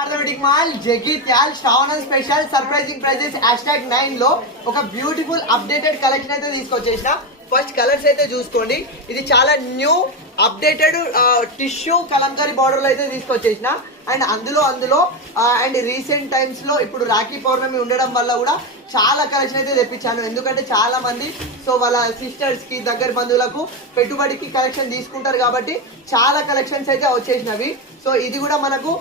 Orthopaedic mall Jagtial శ్రావణ special surprising prices #9 లో ఒక beautiful updated collection అయితే తీసుకొచ్చేసిన. ఫస్ట్ కలర్స్ అయితే చూసుకోండి. ఇది చాలా new updated tissue Kalamkari border లో అయితే తీసుకొచ్చేసిన. అండ్ అందులో అండ్ రీసెంట్ టైమ్స్ లో ఇప్పుడు రాఖీ పౌర్ణమి ఉండడం వల్ల కూడా చాలా కలెక్షన్ అయితే తెప్పించాను. ఎందుకంటే చాలా మంది సో వాళ్ళ సిస్టర్స్ కి దగ్గర బంధువులకు పెట్టుబడికి కలెక్షన్ తీసుకుంటారు కాబట్టి చాలా కలెక్షన్స్ అయితే వచ్చేసినవి. సో ఇది కూడా మనకు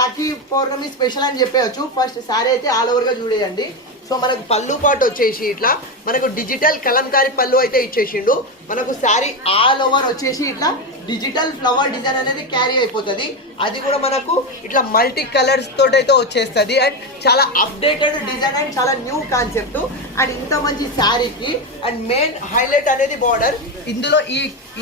రాఖీ పౌర్ణమి స్పెషల్ అని చెప్పేయచ్చు. ఫస్ట్ శారీ అయితే ఆల్ ఓవర్ గా చూడేయండి. సో మనకు పళ్ళు పాటు వచ్చేసి ఇట్లా మనకు డిజిటల్ కలంకారీ పళ్ళు అయితే ఇచ్చేసిండు. మనకు శారీ ఆల్ ఓవర్ వచ్చేసి ఇట్లా డిజిటల్ ఫ్లవర్ డిజైన్ అనేది క్యారీ అయిపోతుంది. అది కూడా మనకు ఇట్లా మల్టీ కలర్స్ తోటి అయితే వచ్చేస్తుంది. అండ్ చాలా అప్డేటెడ్ డిజైన్ అండ్ చాలా న్యూ కాన్సెప్ట్. అండ్ ఇంత మంచి శారీకి అండ్ మెయిన్ హైలైట్ అనేది బార్డర్. ఇందులో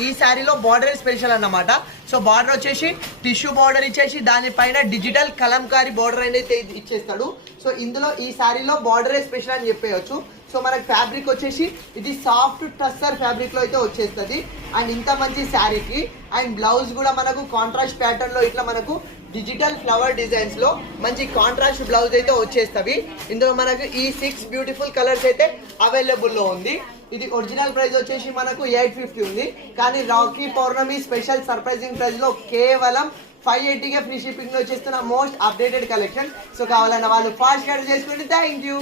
ఈ శారీలో బార్డర్ స్పెషల్ అన్నమాట. సో బార్డర్ వచ్చేసి టిష్యూ బార్డర్ ఇచ్చేసి దానిపైన డిజిటల్ కలంకారీ బార్డర్ అనేది ఇచ్చేస్తాడు. సో ఇందులో ఈ శారీలో బార్డరే స్పెషల్ అని చెప్పేయచ్చు. సో మనకు ఫ్యాబ్రిక్ వచ్చేసి ఇది సాఫ్ట్ టస్సర్ ఫ్యాబ్రిక్ లో అయితే వచ్చేస్తుంది. అండ్ ఇంత మంచి శారీకి అండ్ బ్లౌజ్ కూడా మనకు కాంట్రాస్ట్ ప్యాటర్న్ లో ఇట్లా మనకు డిజిటల్ ఫ్లవర్ డిజైన్స్ లో మంచి కాంట్రాస్ట్ బ్లౌజ్ అయితే వచ్చేస్తవి. ఇందులో మనకు ఈ 6 బ్యూటిఫుల్ కలర్స్ అయితే అవైలబుల్ లో ఉంది. ఇది ఒరిజినల్ ప్రైస్ వచ్చేసి మనకు 850 ఉంది. కానీ రాఖీ పౌర్ణమి స్పెషల్ సర్ప్రైజింగ్ ప్రైస్ లో కేవలం 580 ఫ్రీ షిప్పింగ్ లో వచ్చేస్తున్న మోస్ట్ అప్డేటెడ్ కలెక్షన్. సో కావాలన్న వాళ్ళు ఫాస్ట్ గా చేసుకోండి. Thank you.